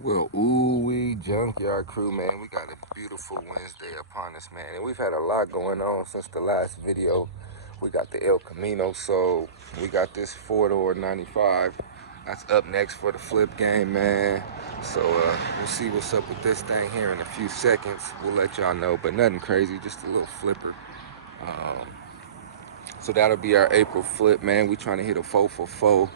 Well, ooh wee junkyard crew, man. We got a beautiful Wednesday upon us, man. And we've had a lot going on since the last video. We got the El Camino, so we got this four-door 95. That's up next for the flip game, man. So we'll see what's up with this thing here in a few seconds. We'll let y'all know, but nothing crazy, just a little flipper. Um, so that'll be our April flip, man. We trying to hit a 4 for 4.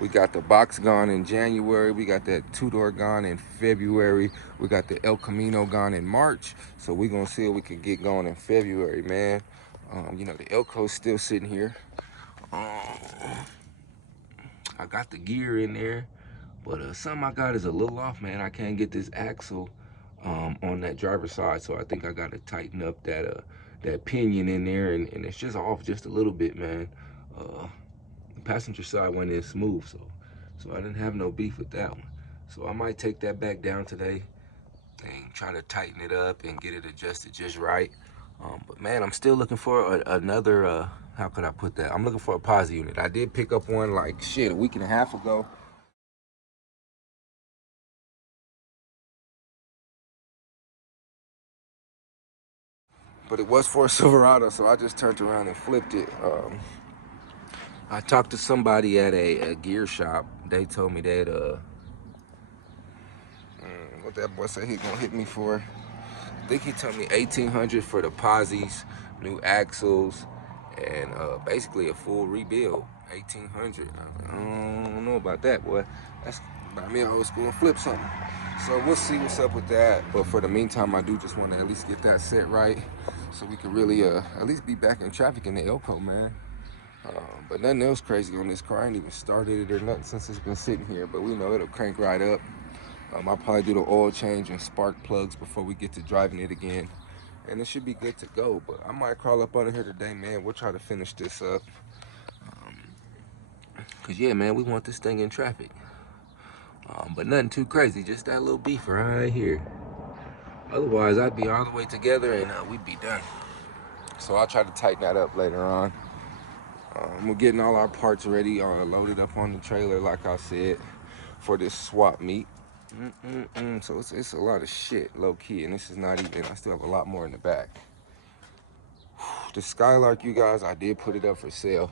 We got the box gone in January. We got that two-door gone in February. We got the El Camino gone in March. So we're going to see if we can get going in February, man. You know, the Elco's still sitting here. Um, I got the gear in there, but something I got is a little off, man. I can't get this axle on that driver's side, so I think I got to tighten up that pinion in there, and it's just off just a little bit, man. The passenger side went in smooth, so I didn't have no beef with that one. So I might take that back down today and try to tighten it up and get it adjusted just right. But man, I'm still looking for another, how could I put that? I'm looking for a posi unit. I did pick up one like shit a week and a half ago. But it was for a Silverado, so I just turned around and flipped it. I talked to somebody at a gear shop. They told me that what that boy said he gonna hit me for. I think he told me 1,800 for the posis, new axles, and basically a full rebuild. 1,800. I don't know about that, boy. That's about me always going to flip something. So we'll see what's up with that. But for the meantime, I do just want to at least get that set right, so we can really at least be back in traffic in the Elko, man. But nothing else crazy on this car. I ain't even started it or nothing since it's been sitting here. But we know it'll crank right up. I'll probably do the oil change and spark plugs before we get to driving it again. And it should be good to go. But I might crawl up under here today, man. We'll try to finish this up. Cause yeah, man, we want this thing in traffic. But nothing too crazy, just that little beef right here. Otherwise, I'd be all the way together and we'd be done. So I'll try to tighten that up later on. We're getting all our parts ready, loaded up on the trailer, like I said, for this swap meet. So it's a lot of shit, low key, and this is not even, I still have a lot more in the back. The Skylark, you guys, I did put it up for sale.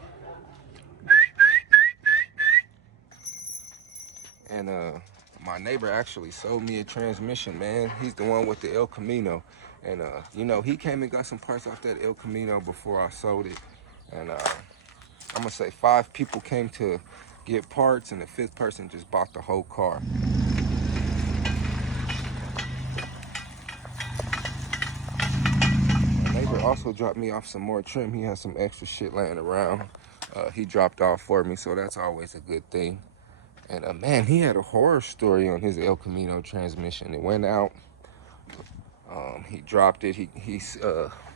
And my neighbor actually sold me a transmission, man. He's the one with the El Camino. And you know, he came and got some parts off that El Camino before I sold it. And I'm gonna say 5 people came to get parts, and the 5th person just bought the whole car. My neighbor also dropped me off some more trim. He has some extra shit laying around. He dropped off for me, so that's always a good thing. And man, he had a horror story on his El Camino transmission. It went out. He dropped it. He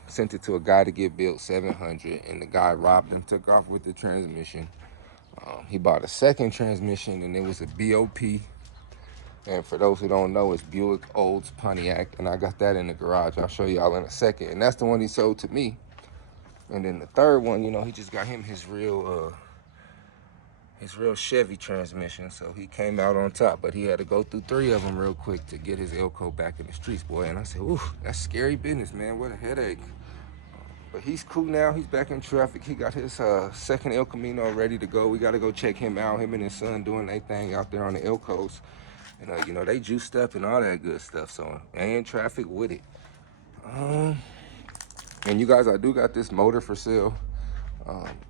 sent it to a guy to get built 700, and the guy robbed him, took off with the transmission. He bought a second transmission, and it was a BOP. And for those who don't know, it's Buick Olds Pontiac, and I got that in the garage. I'll show y'all in a second. And that's the one he sold to me. And then the third one, you know, he just got him his real Chevy transmission, so he came out on top. But he had to go through 3 of them real quick to get his Elko back in the streets, boy. And I said, ooh, that's scary business, man. What a headache. But he's cool now. He's back in traffic. He got his second El Camino ready to go. We got to go check him out. Him and his son doing their thing out there on the Elkos. And, you know, they juiced up and all that good stuff. So they in traffic with it. And you guys, I do got this motor for sale.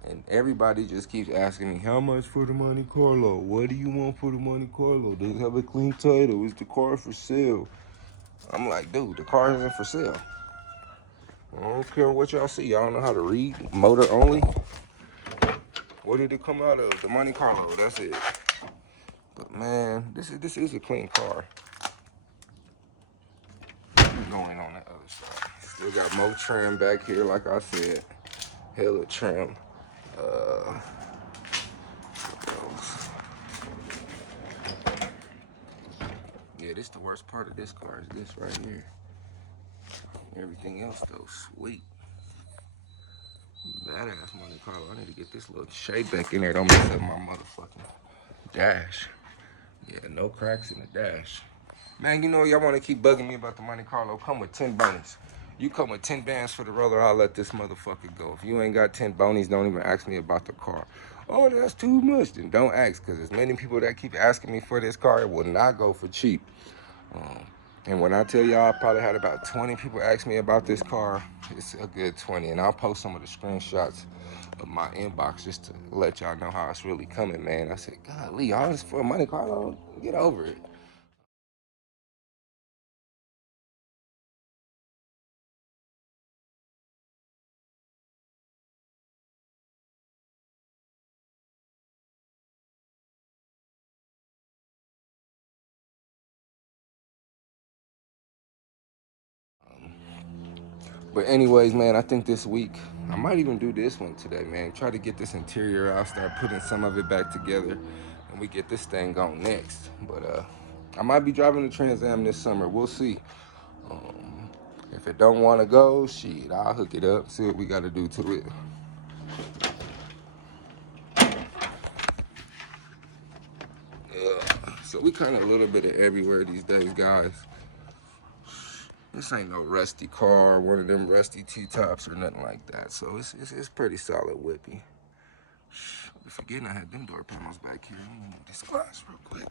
And everybody just keeps asking me, how much for the Monte Carlo? What do you want for the Monte Carlo? Does it have a clean title? Is the car for sale? I'm like, dude, the car isn't for sale. I don't care what y'all see. Y'all don't know how to read. Motor only. What did it come out of? The Monte Carlo. That's it. But man, this is a clean car. Going on the other side. Still got more trim back here, like I said. Hella trim. What else? Yeah, this the worst part of this car is this right here. Everything else though, sweet. Badass Monte Carlo. I need to get this little shade back in there. Don't mess up my motherfucking dash. Yeah, no cracks in the dash. Man, you know, y'all want to keep bugging me about the Monte Carlo. Come with 10 bonies. You come with 10 bands for the roller, I'll let this motherfucker go. If you ain't got 10 bonies, don't even ask me about the car. Oh, that's too much. Then don't ask, because there's many people that keep asking me for this car. It will not go for cheap. And when I tell y'all, I probably had about 20 people ask me about this car. It's a good 20. And I'll post some of the screenshots of my inbox just to let y'all know how it's really coming, man. I said, golly, all this for Monte Carlo? Get over it. But anyways, man, I think this week, I might even do this one today, man. Try to get this interior out, start putting some of it back together, and we get this thing going next. But I might be driving the Trans Am this summer. We'll see. If it don't want to go, shit, I'll hook it up, see what we got to do to it. So we kind of a little bit of everywhere these days, guys. This ain't no rusty car, one of them rusty T-tops or nothing like that. So it's pretty solid whippy. I'm forgetting I had them door panels back here. Let me move this glass real quick.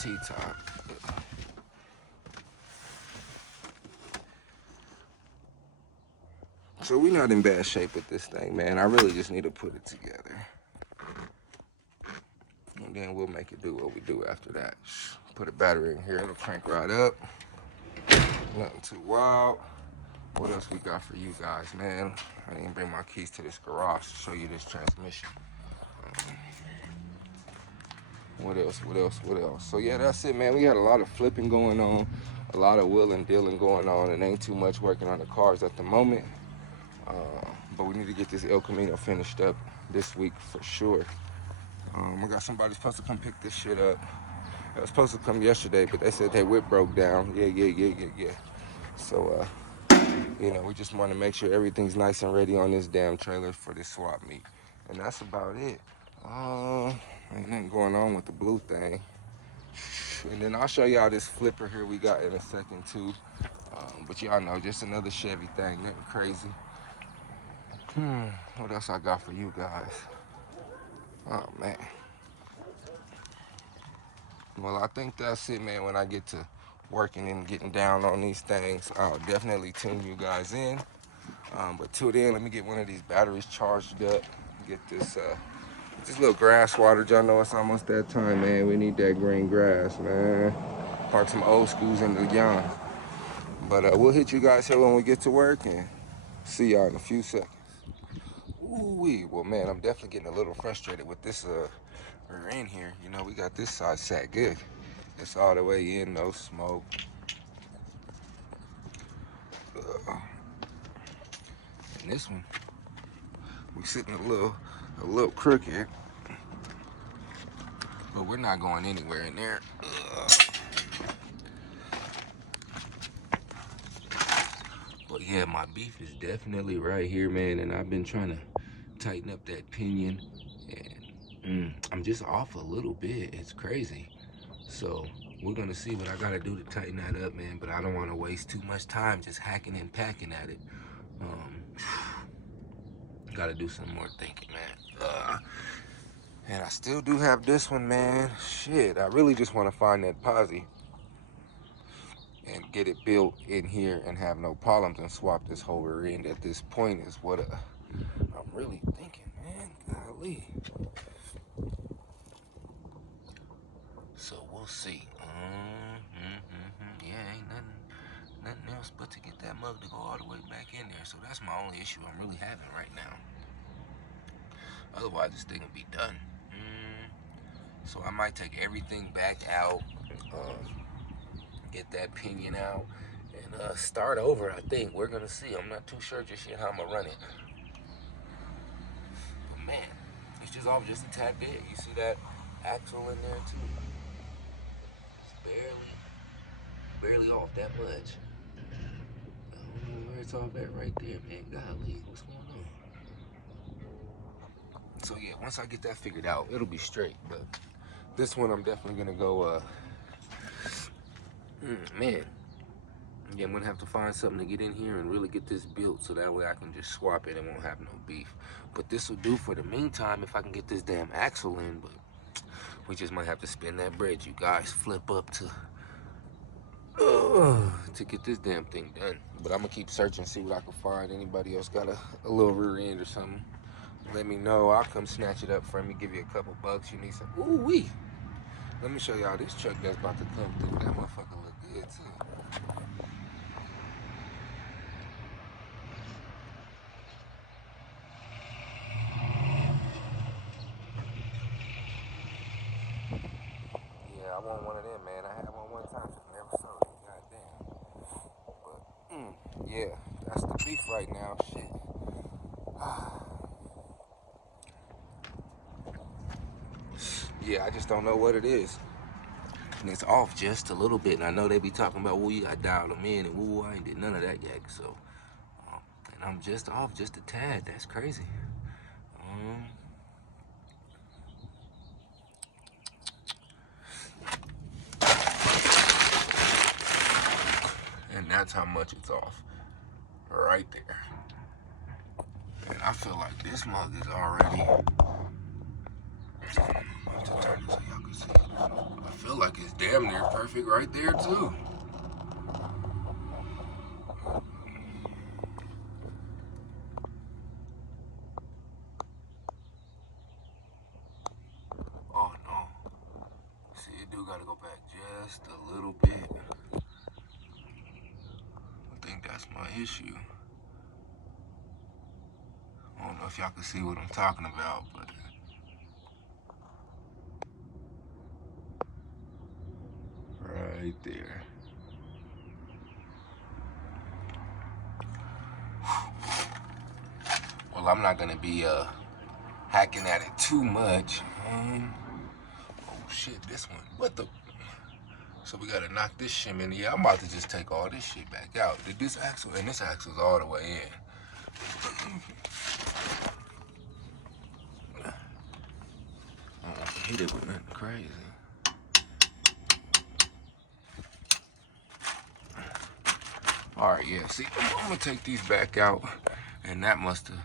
T-top. So we're not in bad shape with this thing, man. I really just need to put it together. And then we'll make it do what we do after that. Put a battery in here, it'll crank right up. Nothing too wild. What else we got for you guys, man? I didn't bring my keys to this garage to show you this transmission. What else? What else? What else? So yeah, that's it, man. We had a lot of flipping going on, a lot of wheeling, dealing going on, and ain't too much working on the cars at the moment. But we need to get this El Camino finished up this week for sure. I got somebody supposed to come pick this shit up. It was supposed to come yesterday, but they said their whip broke down. Yeah. So, you know, we just want to make sure everything's nice and ready on this damn trailer for this swap meet. And that's about it. Ain't nothing going on with the blue thing. And then I'll show y'all this flipper here we got in a second too. But y'all know, just another Chevy thing, nothing crazy. What else I got for you guys? Oh man. Well, I think that's it, man. When I get to working and getting down on these things, I'll definitely tune you guys in. But till then, let me get one of these batteries charged up. Get this little grass watered. Y'all know it's almost that time, man. We need that green grass, man. Park some old schools in the yard. But we'll hit you guys here when we get to work and see y'all in a few seconds. Ooh-wee. Well, man, I'm definitely getting a little frustrated with this rear end here. You know, we got this side sat good. It's all the way in, no smoke. And this one, we sitting a little crooked, but we're not going anywhere in there. But yeah, my beef is definitely right here, man, and I've been trying to tighten up that pinion, and I'm just off a little bit. It's crazy. So we're gonna see what I gotta do to tighten that up, man, but I don't want to waste too much time just hacking and packing at it. Gotta do some more thinking, man. And I still do have this one, man. Shit, I really just want to find that posi and get it built in here and have no problems and swap this whole rear end at this point is what I'm really thinking, man. Golly. So we'll see. Yeah, ain't nothing else but to get that mug to go all the way back in there. So that's my only issue I'm really having right now. Otherwise, this thing will be done. So I might take everything back out, get that pinion out, and start over. I think we're gonna see. I'm not too sure just yet how I'm gonna run it. But man, it's just off just a tad bit. You see that axle in there too? It's barely off that much. I don't know where it's off at right there, man. Golly, what's going on? So yeah, once I get that figured out, it'll be straight. But this one, I'm definitely gonna go. Man, yeah, I'm gonna have to find something to get in here and really get this built, so that way I can just swap it and won't have no beef. But this will do for the meantime if I can get this damn axle in. But we just might have to spend that bread, you guys. Flip up to get this damn thing done. But I'm gonna keep searching, see what I can find. Anybody else got a little rear end or something, let me know. I'll come snatch it up from you, give you a couple bucks. You need some, ooh wee. Let me show y'all this truck that's about to come through. That motherfucker look good too. Yeah, I want one of them, man. I had one time, just never sold it. Goddamn. But yeah, that's the beef right now. Shit. Yeah, I just don't know what it is. And it's off just a little bit. And I know they be talking about, well, you got to dial them in. And woo, I ain't did none of that yet. So, and I'm just off just a tad. That's crazy. And that's how much it's off. Right there. And I feel like this mug is already... I feel like it's damn near perfect right there too. Oh no. See, it do gotta go back just a little bit. I think that's my issue. I don't know if y'all can see what I'm talking about, but right there. Well, I'm not gonna be hacking at it too much. Oh shit, this one. What the? So we gotta knock this shim in. Yeah, I'm about to just take all this shit back out. Did this axle, and this axle's all the way in. I don't want to hit it with nothing crazy. All right, yeah, see, I'm gonna take these back out, and that must have,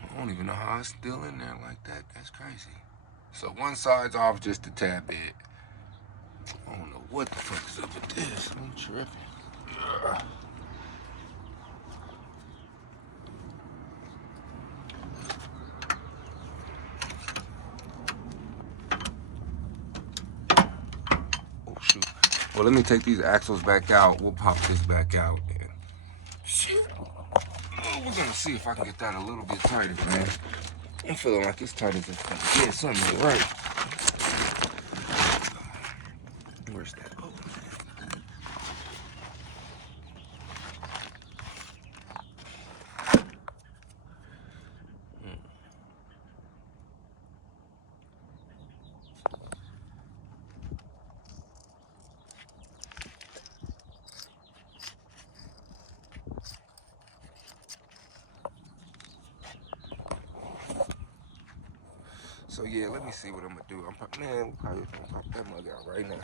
I don't even know how it's still in there like that. That's crazy. So one side's off just a tad bit. I don't know what the fuck is up with this. I'm tripping. Ugh. Oh, shoot. Well, let me take these axles back out. We'll pop this back out. And shit. Oh, we're gonna see if I can get that a little bit tighter, man. I'm feeling like it's tight as it's gonna get. Something ain't right. Where's that? Oh. So yeah, let me see what I'm gonna do. I'm probably gonna pop that mug out right now.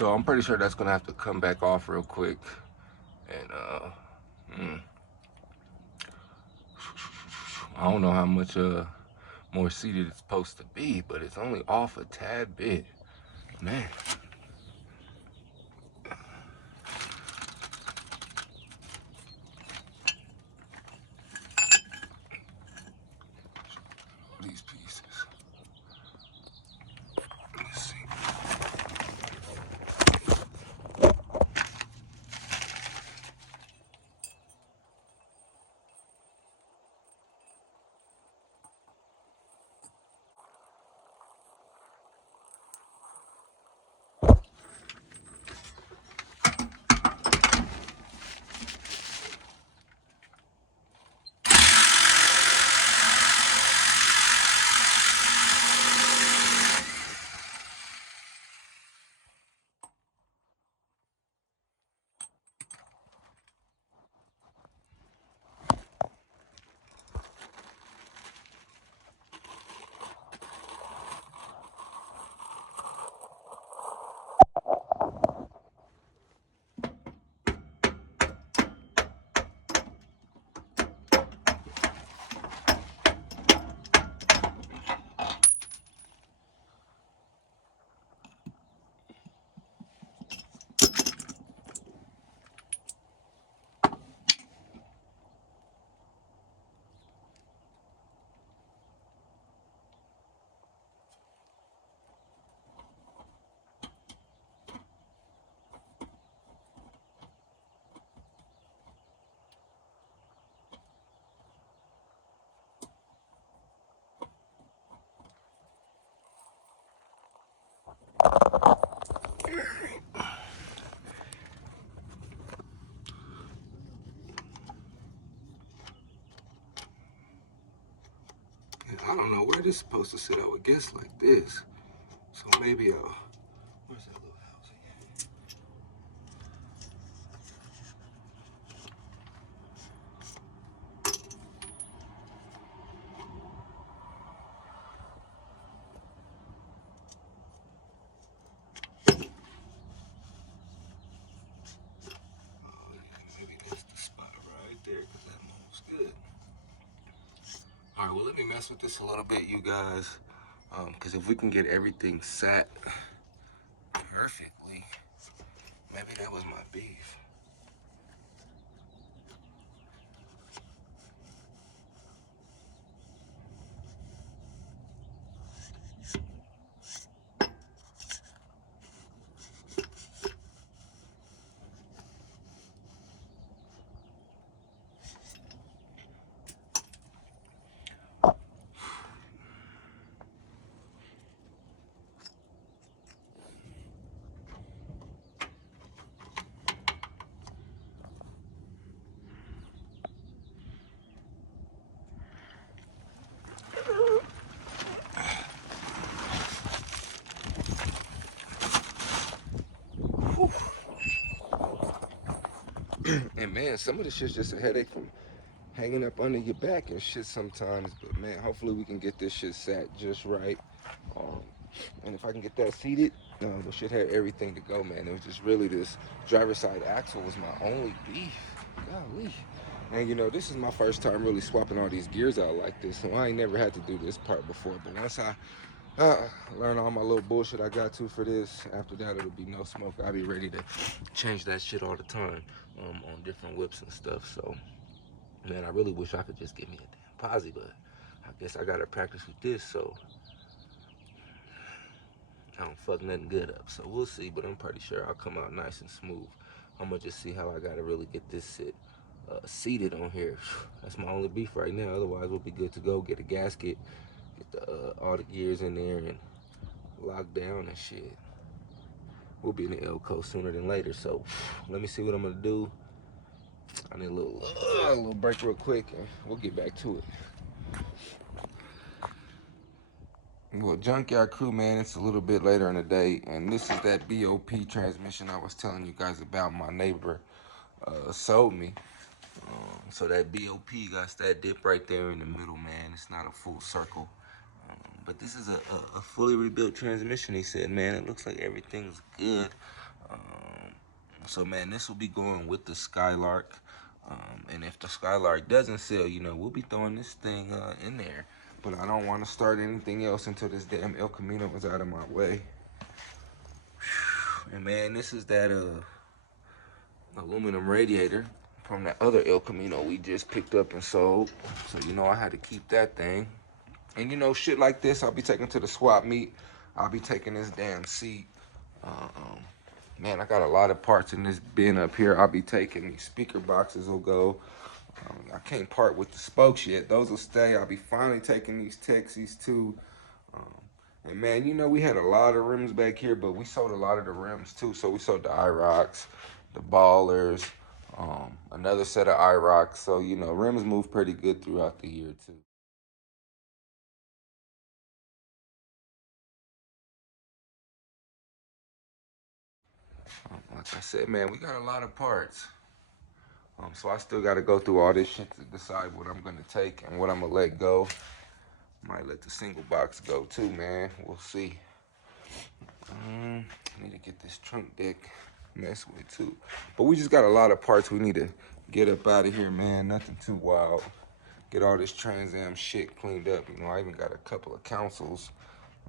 So I'm pretty sure that's gonna have to come back off real quick. And I don't know how much more seated it's supposed to be, but it's only off a tad bit. Man. These pieces. Let's see. I don't know where this is supposed to sit. I would guess like this. So maybe I'll. Where's that little house again? Oh, yeah, maybe that's the spot right there because that moves good. All right, well, let me mess with this a little bit, you guys. Because if we can get everything sat perfectly, maybe that was my beef. And man, some of the shit's just a headache from hanging up under your back and shit sometimes. But man, hopefully we can get this shit sat just right. Um, and if I can get that seated, we should have everything to go, man. It was just really this driver's side axle was my only beef. Golly. And you know, this is my first time really swapping all these gears out like this, so I ain't never had to do this part before. But once I learn all my little bullshit I got to for this, after that it'll be no smoke. I'll be ready to change that shit all the time on different whips and stuff. So, man, I really wish I could just get me a damn posi, but I guess I gotta practice with this, so I don't fuck nothing good up. So we'll see, but I'm pretty sure I'll come out nice and smooth. I'm gonna just see how I gotta really get this seated on here. That's my only beef right now. Otherwise, we'll be good to go. Get a gasket, get the all the gears in there, and lock down and shit. We'll be in the Elko sooner than later. So let me see what I'm gonna do. I need a little break real quick, and we'll get back to it. Well, Junkyard Crew, man, it's a little bit later in the day, and this is that BOP transmission I was telling you guys about. My neighbor sold me. So that BOP got that dip right there in the middle, man. It's not a full circle. But this is a fully rebuilt transmission, he said, man. It looks like everything's good. So man, this will be going with the Skylark. And if the Skylark doesn't sell, you know, we'll be throwing this thing in there. But I don't want to start anything else until this damn El Camino is out of my way. And man, this is that aluminum radiator from that other El Camino we just picked up and sold. So you know I had to keep that thing. And you know, shit like this I'll be taking to the swap meet. I'll be taking this damn seat. Man, I got a lot of parts in this bin up here. I'll be taking these speaker boxes will go. I can't part with the spokes yet. Those will stay. I'll be finally taking these Texies too. And man, you know, we had a lot of rims back here, but we sold a lot of the rims too. So we sold the IROCs, the Ballers, another set of IROCs. So, you know, rims move pretty good throughout the year too. Like I said, man, we got a lot of parts. So I still got to go through all this shit to decide what I'm going to take and what I'm going to let go. Might let the single box go too, man. We'll see. I need to get this trunk deck messed with too. But we just got a lot of parts we need to get up out of here, man. Nothing too wild. Get all this Trans Am shit cleaned up. You know, I even got a couple of councils.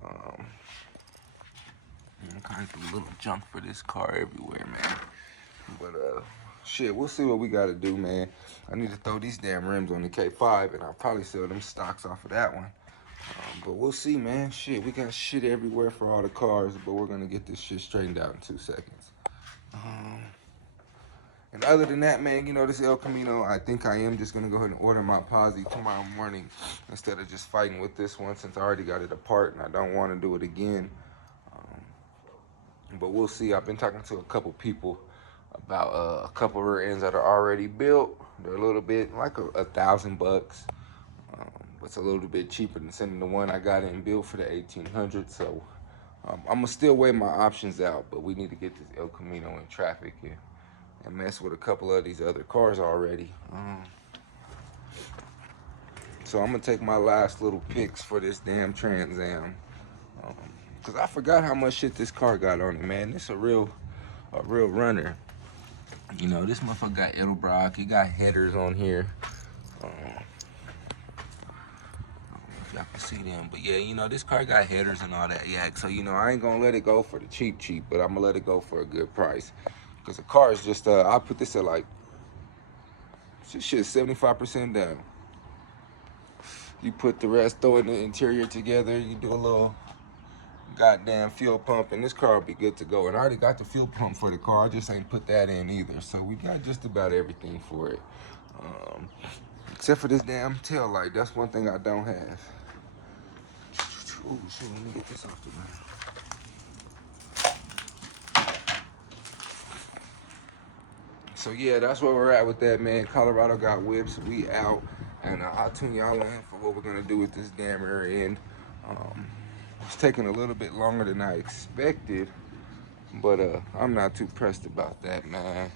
All kinds of little junk for this car everywhere, man. But shit, we'll see what we gotta do, man. I need to throw these damn rims on the K5, and I'll probably sell them stocks off of that one. But we'll see, man. Shit, we got shit everywhere for all the cars, but we're gonna get this shit straightened out in 2 seconds. And other than that, man, you know, this El Camino, I think I am just gonna go ahead and order my posi tomorrow morning instead of just fighting with this one since I already got it apart and I don't want to do it again. But we'll see. I've been talking to a couple people about a couple rear ends that are already built. They're a little bit like $1,000. But it's a little bit cheaper than sending the one I got in built for the 1800. So I'm gonna still weigh my options out, but we need to get this El Camino in traffic and mess with a couple of these other cars already. So I'm gonna take my last little picks for this damn Trans Am. Cause I forgot how much shit this car got on it, man. It's a real runner. You know, this motherfucker got Edelbrock. He got headers on here. I don't know if y'all can see them, but yeah, you know, this car got headers and all that. Yeah, so you know, I ain't gonna let it go for the cheap, but I'm gonna let it go for a good price. Cause the car is just, I put this at like, shit, 75% down. You put the rest, throw the interior together. You do a little goddamn fuel pump and this car will be good to go. And I already got the fuel pump for the car, I just ain't put that in either. So we got just about everything for it, except for this damn tail light. That's one thing I don't have. Oh shit, let me get this off the ground. So yeah, that's where we're at with that, man. Colorado got whips, we out, and I'll tune y'all in for what we're gonna do with this damn rear end. It's taking a little bit longer than I expected, but I'm not too pressed about that, man.